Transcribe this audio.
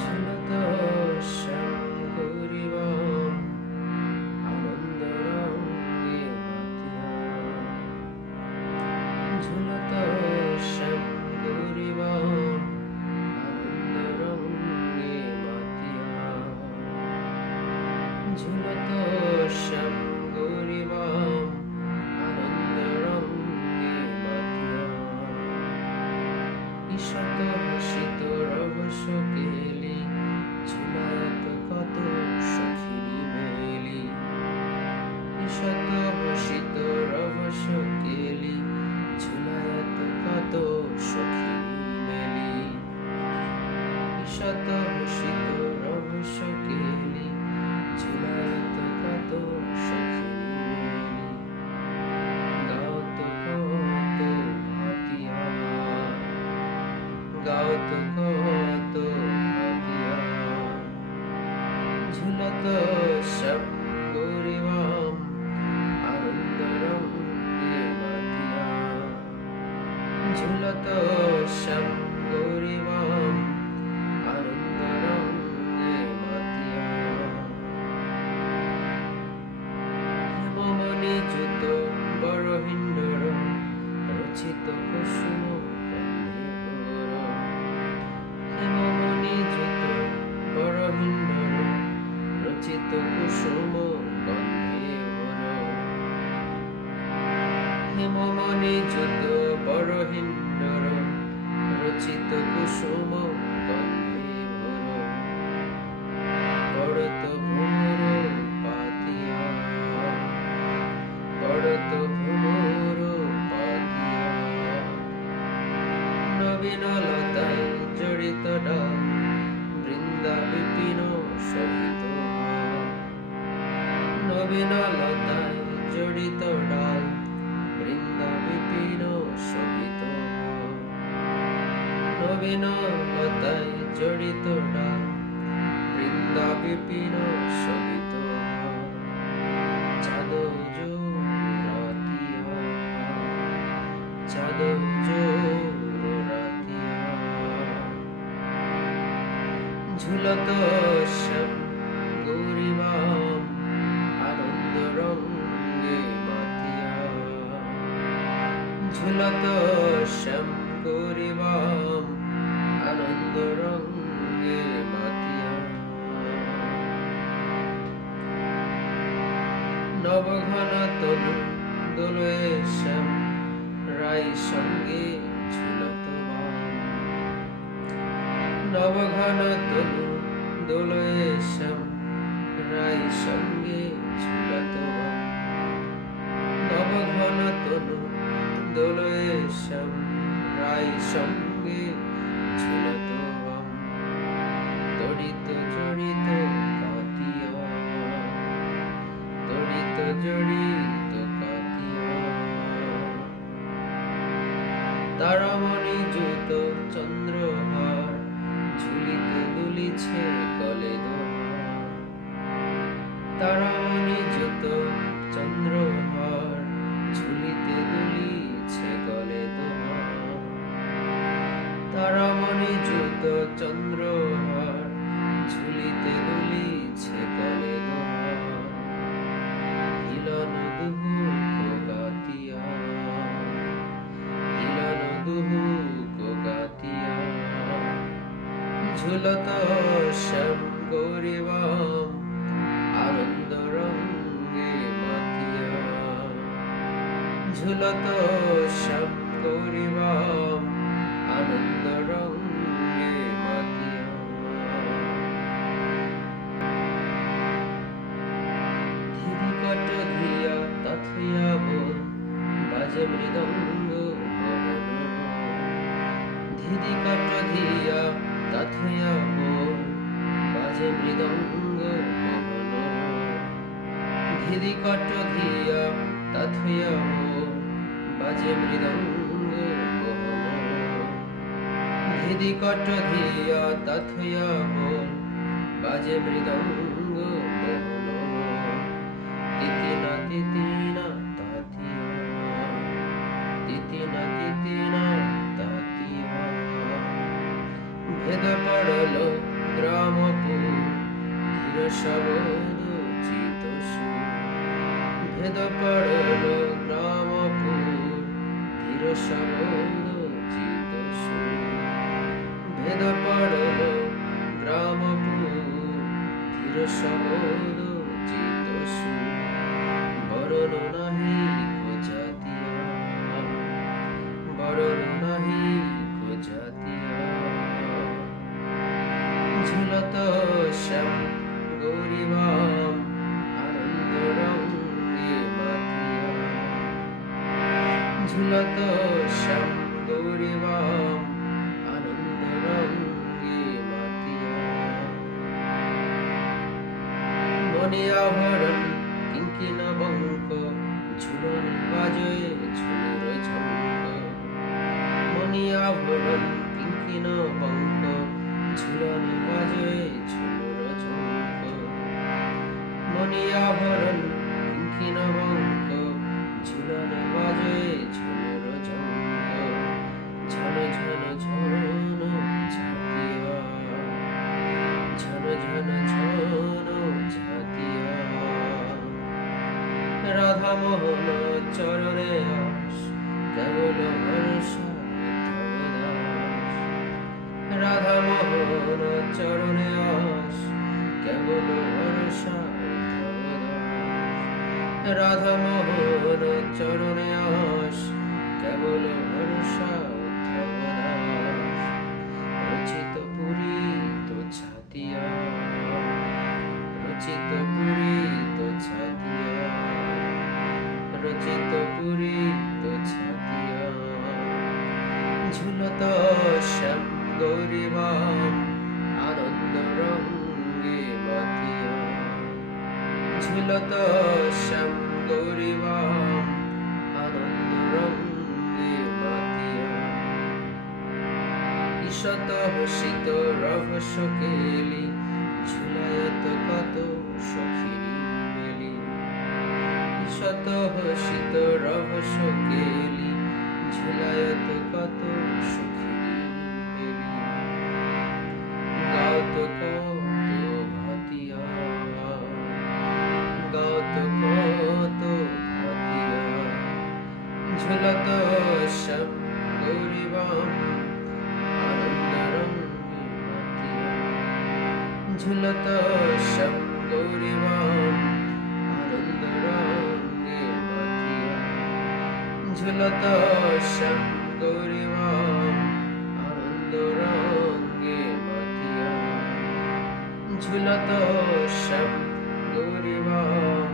ঝুলত শ্যাম গৌরীবম আনন্দ রঙ্গে মাতিয়া ঝুলত শ্যাম গৌরীবম আনন্দ রঙ্গে মাতিয়া ঝুলত শ্যাম গৌরীবম আনন্দ রঙ্গে মাতিয়া ঈষৎ হসিত রহস্য কেলি ঝুলায়ত কত সখিনী মেলি ঈষৎ হসিত রহস্য কেলি ঝুলায়ত কত সখিনী মেলি ঈষৎ হসিত রহস্য কেলি ঝুলায়ত কত সখিনী মেলি গাওত কত ভাতিয়া গাওত কত ভাতিয়া ঝুলত শ্যাম গৌরীবম আনন্দ রঙ্গে মাতিয়া ঝুলত শ্যাম গৌরীবম আনন্দ রঙ্গে মাতিয়া হেমমণি যুত বরহিন্দর রচিত কুসুম হেমমণি যুত বরহিন্দর রচিত কুসুম গন্ধে ভর হেমমণি যুত বরহিন্দর রচিত কুসুম গন্ধে ভর পড়ত ভ্রমর পাতিয়া পড়ত ভ্রমর পাতিয়া নবীন লতায় জড়িত ডাল বৃন্দা বিপিন শোভিত নবীন লতায় জড়িত ডাল বৃন্দা বিপিন শোভিত নবীন লতায় জড়িত ডাল বৃন্দা বিপিন শোভিত চাঁদ রাতিয়া চাঁদ রাতিয়া ঝুলত শ্যাম গৌরীবম আনন্দ রঙ্গে মাতিয়া ঝুলত শ্যাম গৌরীবম আনন্দ রঙ্গে মাতিয়া নবঘন তনু দোলয়ে শ্যাম রাই সঙ্গে ঝুলত বাম নবঘন তনু দোলয়ে শ্যাম রাই সঙ্গে ঝুলত বাম নবঘন তনু দোলয়ে শ্যাম রাই সঙ্গে ঝুলত বাম তড়িত জড়িত কাতিয়া তড়িত জড়িত কাতিয়া তারামণি যুত চন্দ্রহার ঝুলিতে দুলিছে কলে দোহার তারামণি যুত চন্দ্রহার ঝুলিতে দুলিছে কলে দোহার তারামণি যুত চন্দ্রহার ঝুলিতে দুলিছে কলে দোহার হিলন দুহু গাতিয়া হিলন দুহু গাতিয়া ঝুলত শ্যাম গৌরীবম আনন্দ রঙ্গে মাতিয়া ঝুলত শ্যাম গৌরীবম আনন্দ রঙ্গে মাতিয়া ধিদিকট ধিয়া তথয়া বোল বাজে মৃদঙ্গ মোহন ধিদিকট ধিয়া তথয়া বোল বাজে মৃদঙ্গ মোহন ধিদিকট ধিয়া তথয়া বোল বাজে মৃদঙ্গ মোহন ধিদিকট ধিয়া তথয়া বোল বাজে মৃদঙ্গ মোহন তিতিনা তিতিনা তাতিয়া তিতিনা তিতিনা তাতিয়া ভেদ পড়ল গ্রামপুর ধীর শবদ চিত সুর ভেদ পড়ল গ্রামপুর ধীর শবদ চিত সুর ভেদ পড়ল গ্রামপুর ধীর শবদ চিত সুর বরণ নাহি খোঁজাতিয়া বরণ নাহি খোঁজাতিয়া ঝুলত শ্যাম গৌরীবাম আনন্দ রঙ্গে মাতিয়া ঝুলত শ্যাম গৌরীবাম আনন্দ রঙ্গে মাতিয়া মনে আভরণ কিঙ্কিণ বঙ্ক ঝুলন বাজয়ে ঝুলুর ঝঙ্ক মনি আভরণ কিঙ্কিণ বঙ্ক ঝুলন বাজয়ে ঝুলুর ঝঙ্ক মনি আভরণ কিঙ্কিণ বঙ্ক ঝুলন বাজয়ে ঝুলুর ঝঙ্ক ঝন ঝন ঝন ঝাঁপিয়া ঝন ঝন ঝন ঝাঁপিয়া রাধা মোহন চরণে আস কেবল ভরসা উদ্ধব দাস রাধা মোহন চরণে আস কেবল ভরসা উদ্ধব দাস রাধা মোহন চরণে আস কেবল ভরসা উদ্ধব দাস রচিত পুরী তো ছাতিয়া রচিত পুরী তো ছাতিয়া রচিত পুরী তো ছাতিয়া ঝুলত শ্যাম গৌরীবাম আনন্দ রঙ্গে মাতিয়া ঝুলত শ্যাম গৌরীবাম আনন্দ রঙ্গে মাতিয়া ঈষত হসিত রভস কেলি ঝুলায়ত কত সখিরি মেলি শত হসিত রভস কেলি ঝুলায়ত কত সখিরি মেলি গাওত কত ভাতিয়া গাওত কত ভাতিয়া ঝুলত শ্যাম গৌরীবাম আনন্দ রঙ্গে মাতিয়া ঝুলত শ্যাম গৌরীবাম আনন্দ রঙ্গে মাতিয়া ঝুলত শ্যাম গৌরীবাম আনন্দ রঙ্গে মাতিয়া ঝুলত শ্যাম গৌরীবাম